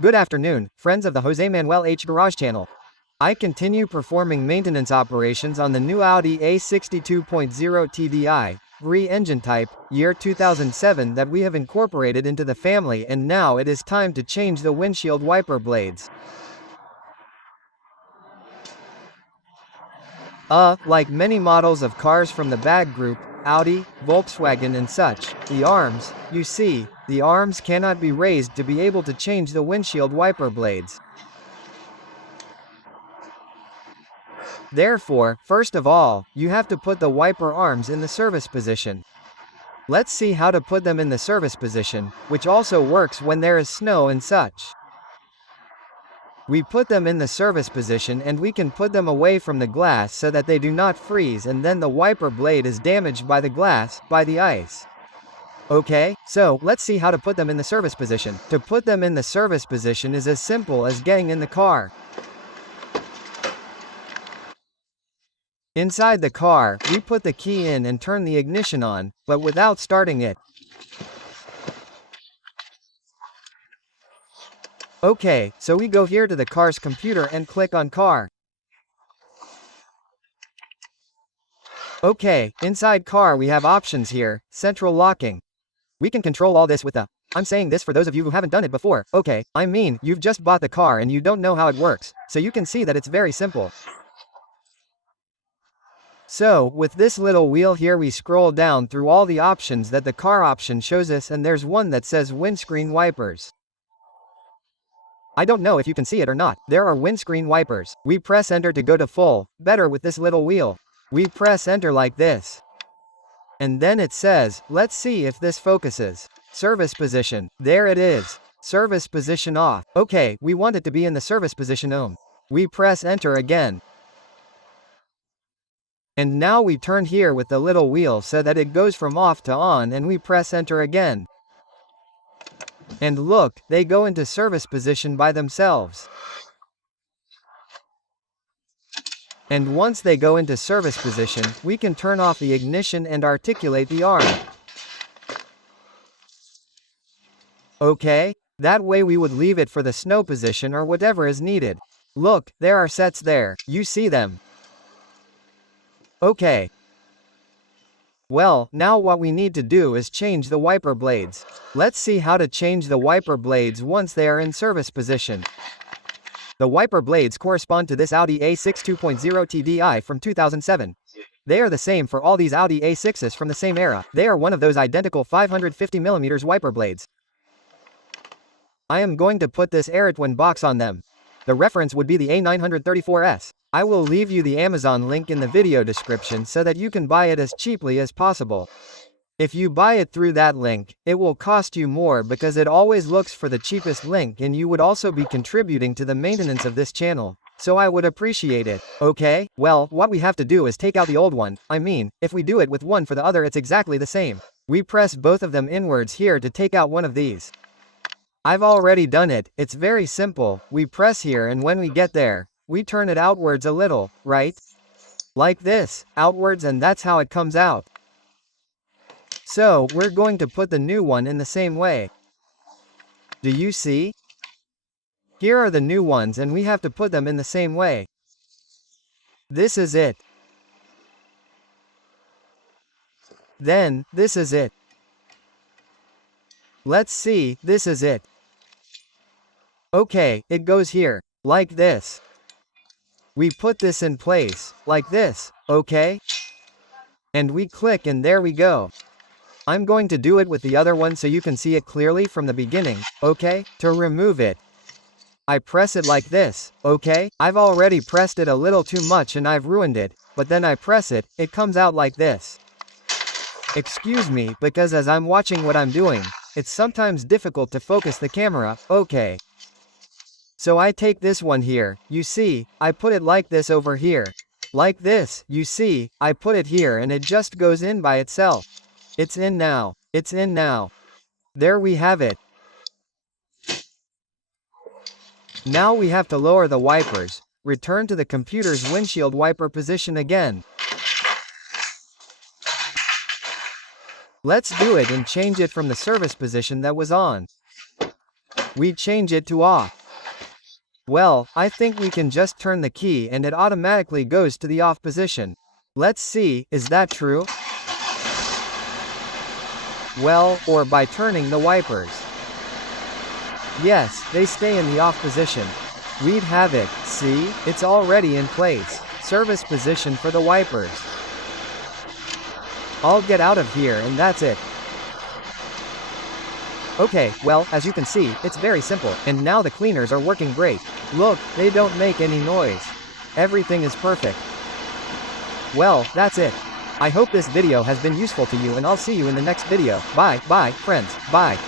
Good afternoon, friends of the Jose Manuel H Garage channel. I continue performing maintenance operations on the new Audi A6 2.0 TDI, re-engine type, year 2007 that we have incorporated into the family, and now it is time to change the windshield wiper blades. Like many models of cars from the BAG group, Audi, Volkswagen and such, the arms cannot be raised to be able to change the windshield wiper blades. Therefore, first of all, you have to put the wiper arms in the service position. Let's see how to put them in the service position, which also works when there is snow and such. We put them in the service position and we can put them away from the glass so that they do not freeze, and then the wiper blade is damaged by the glass, by the ice. Okay, so let's see how to put them in the service position. To put them in the service position is as simple as getting in the car. Inside the car, we put the key in and turn the ignition on, but without starting it. Okay, so we go here to the car's computer and click on car. Okay, inside car we have options here, central locking. We can control all this with the, I'm saying this for those of you who haven't done it before, okay, I mean, you've just bought the car and you don't know how it works, so you can see that it's very simple. So, with this little wheel here we scroll down through all the options that the car option shows us, and there's one that says windscreen wipers. I don't know if you can see it or not, there are windscreen wipers. We press enter to go to full, better with this little wheel. We press enter like this. And then it says, let's see if this focuses. Service position, there it is. Service position off. Okay, we want it to be in the service position on. We press enter again. And now we turn here with the little wheel so that it goes from off to on, and we press enter again. And look, they go into service position by themselves. And once they go into service position, we can turn off the ignition and articulate the arm. Okay, that way we would leave it for the snow position or whatever is needed. Look, there are sets there, you see them. Okay. Well, now what we need to do is change the wiper blades. Let's see how to change the wiper blades once they are in service position. The wiper blades correspond to this Audi A6 2.0 TDI from 2007. They are the same for all these Audi A6s from the same era. They are one of those identical 550mm wiper blades. I am going to put this Airtwin box on them. The reference would be the A934S. I will leave you the Amazon link in the video description so that you can buy it as cheaply as possible. If you buy it through that link, it will cost you more because it always looks for the cheapest link, and you would also be contributing to the maintenance of this channel. So I would appreciate it. Okay, well, what we have to do is take out the old one. I mean, if we do it with one for the other it's exactly the same. We press both of them inwards here to take out one of these. I've already done it, it's very simple. We press here and when we get there, we turn it outwards a little, right? Like this, outwards, and that's how it comes out. So, we're going to put the new one in the same way. Do you see? Here are the new ones and we have to put them in the same way. This is it. Then, this is it. Let's see, this is it. Okay, it goes here, like this. We put this in place, like this, okay? And we click and there we go. I'm going to do it with the other one so you can see it clearly from the beginning, okay? To remove it, I press it like this, okay? I've already pressed it a little too much and I've ruined it, but then I press it, it comes out like this. Excuse me, because as I'm watching what I'm doing, it's sometimes difficult to focus the camera, okay? So I take this one here, you see, I put it like this over here. Like this, you see, I put it here and it just goes in by itself. It's in now. It's in now. There we have it. Now we have to lower the wipers, return to the computer's windshield wiper position again. Let's do it and change it from the service position that was on. We change it to off. Well, I think we can just turn the key and it automatically goes to the off position. Let's see, is that true? Well, or by turning the wipers. Yes, they stay in the off position. We'd have it, see, it's already in place. Service position for the wipers. I'll get out of here and that's it. Okay, well, as you can see, it's very simple, and now the cleaners are working great. Look, they don't make any noise. Everything is perfect. Well, that's it. I hope this video has been useful to you and I'll see you in the next video. Bye, friends, bye.